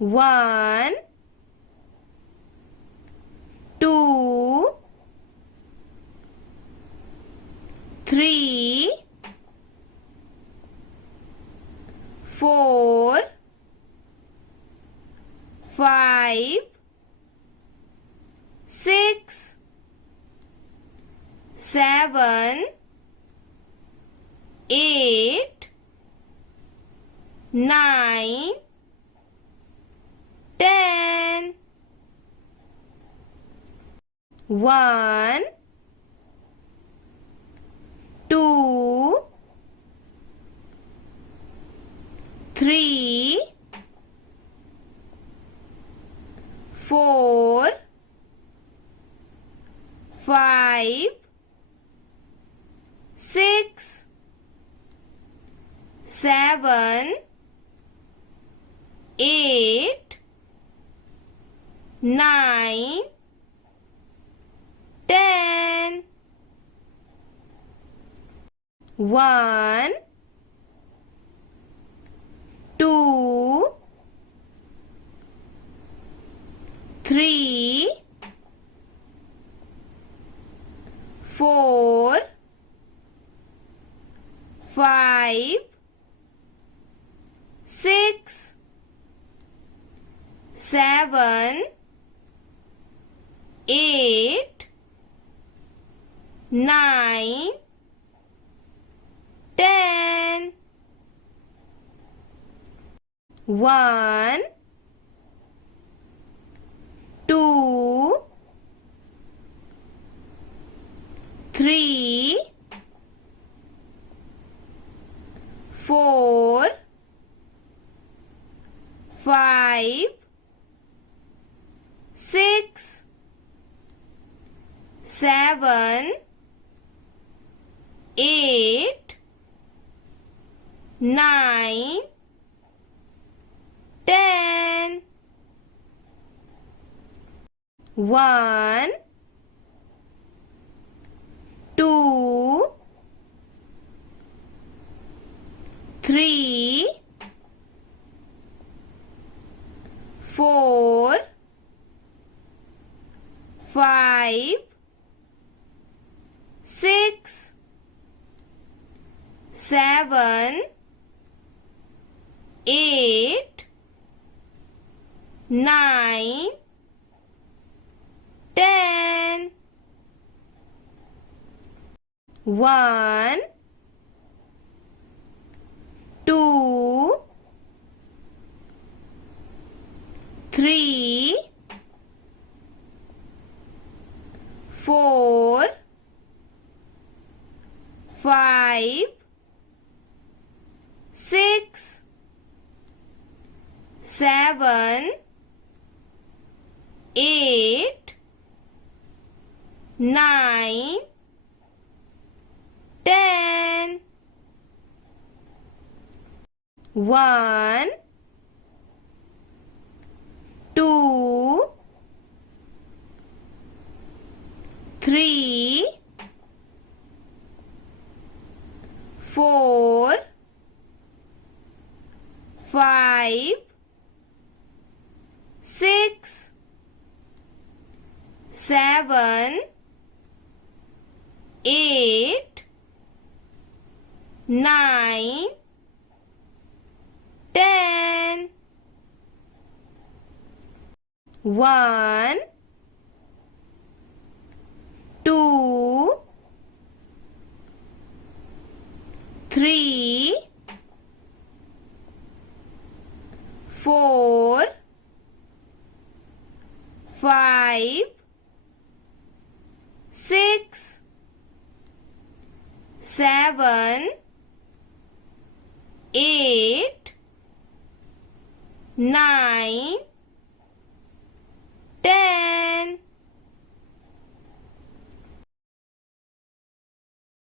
1 2 3 4 5 6 7 8 9 10 1 2 3 4 5 6 7 8 9 10 1 2 3 4 5 6 7 8 9 10 1 2 3 4 5 6 7 8 9 10 1 2 3 4 5 6 7 8 9 10 1 2 3 4 5 6 7 8 9 10 1 2 3 4 5 6 7 8 9 10 1 2 3 4 5 6 7 8 9 10